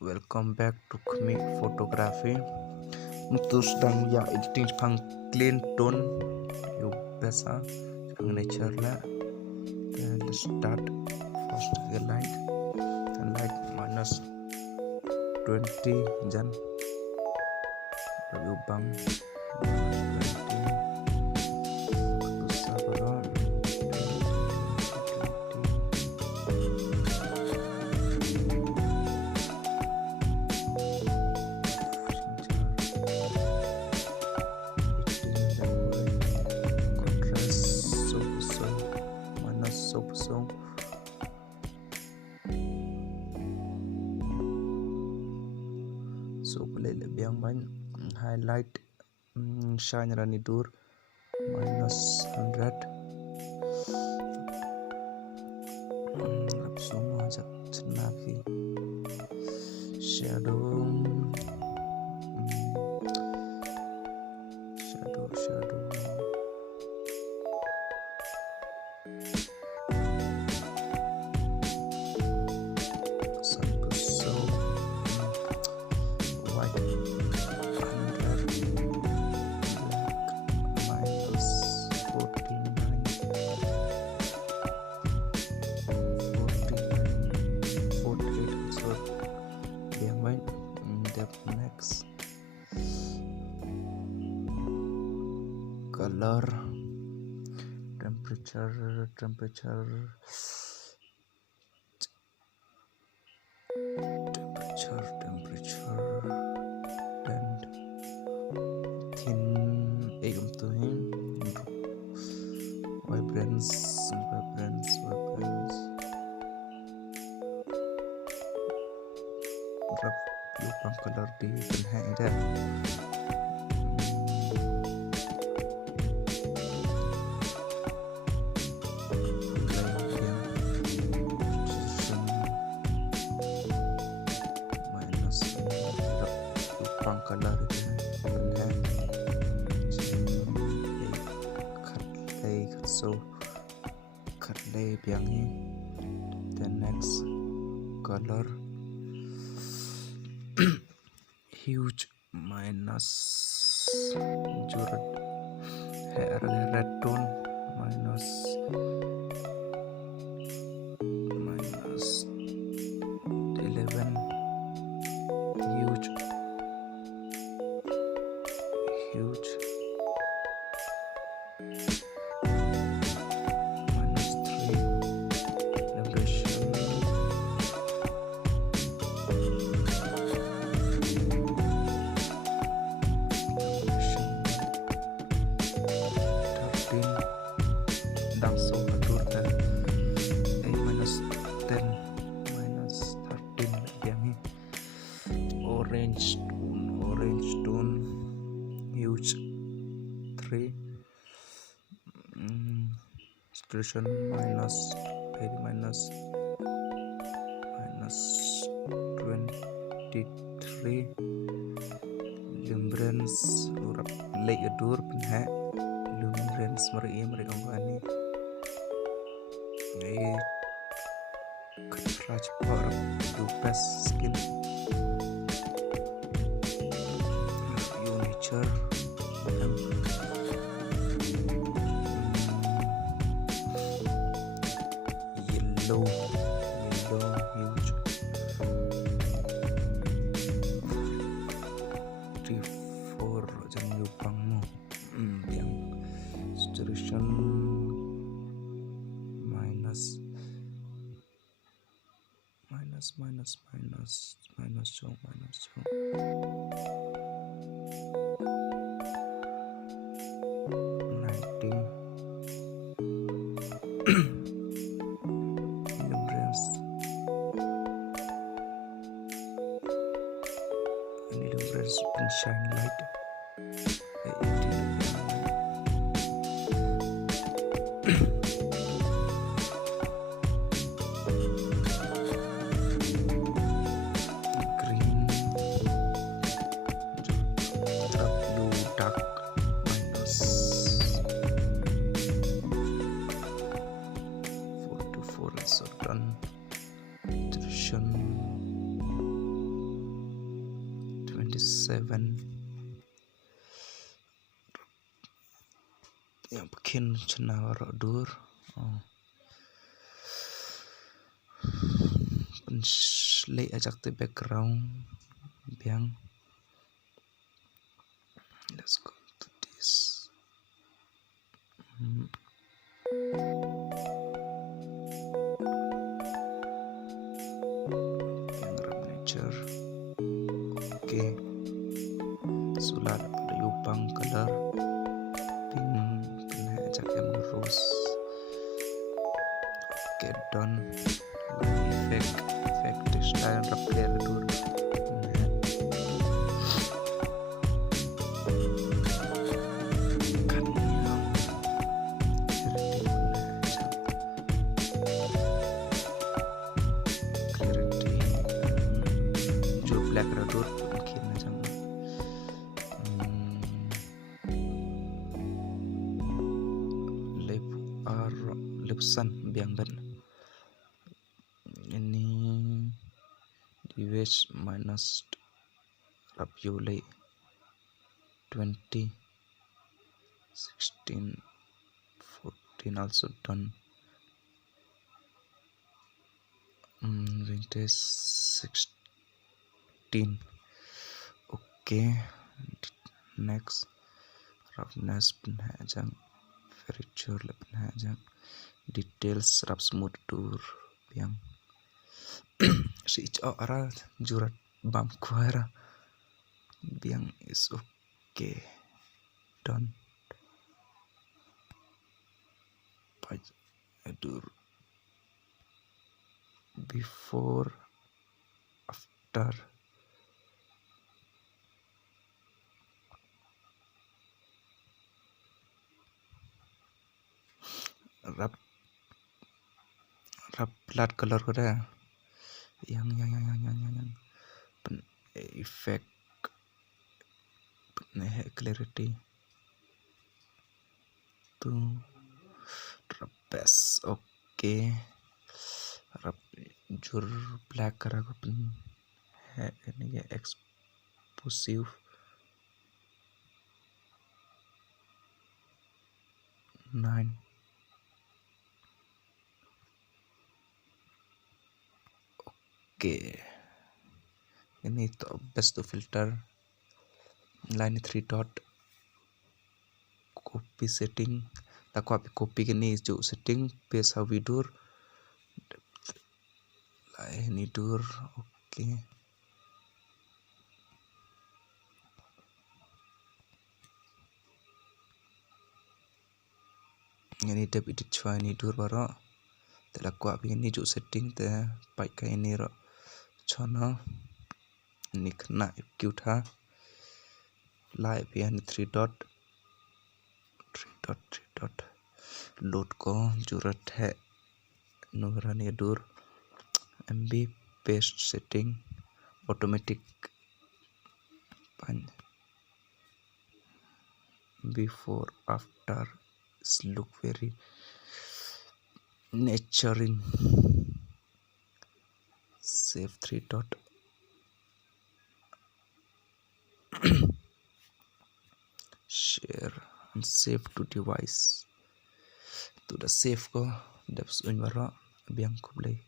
Welcome back to Komno Photography. Untuk sedang yang editing pang clean tone you biasa pang nature lah. Then let's start first the light. And light minus 20 jan. Lalu bang 20 so boleh lebih yang banyak highlight shine rani dur minus 100 semua aja lagi shadow next color temperature and thin untuk vibrance rap lupa color di penhang dan minus lupa color itu penhang so cut lay yang ini. The next color huge minus jurat hair red tone minus 11 huge minus 3 vibration langsung atur dan minus 13 yang ini orange tone huge 3 saturation minus 23 luminance urap lay adur penha luminance mereka ini ketraj par do best skin nature yellow huge 3-4 jam yupangmu yang saturation minus jauh 90 luminance and shine light concentration 27 yang bikin cenawar dur penslay ajak the background biang. Let's go to this. Yang nature. Okay. Sulat pada yupang color pink kena ajak yang rose. Okay, done. Effect style repair dur. Black radur mungkin macam lepusan biang ban ini device minus review lay 20 16 14 also done. Vintage 16. Okay, next roughness penhajang furniture penhajang details rap smooth dur yang si ara jurat bam kuara biang is okay, done. Dur before after rap blood color ko dah yang pen effect pen clarity tu rap best. Okay, rap jur black kara ko pen ini explosive 9. Okay, ini to best to filter line 3 dot copy setting takwa copy kini jo setting paste hawi dur ini dur. Okay, ini tab edit chwa ini dur baro telakwa ini jo setting te pai ka ini ro chona ini kena cute ha live yang 3 dot load ko jurat hai nugrani dur mb paste setting automatic pan before after look very naturing. Save 3 dot share and save to device to the save ko depth unwara biang ko play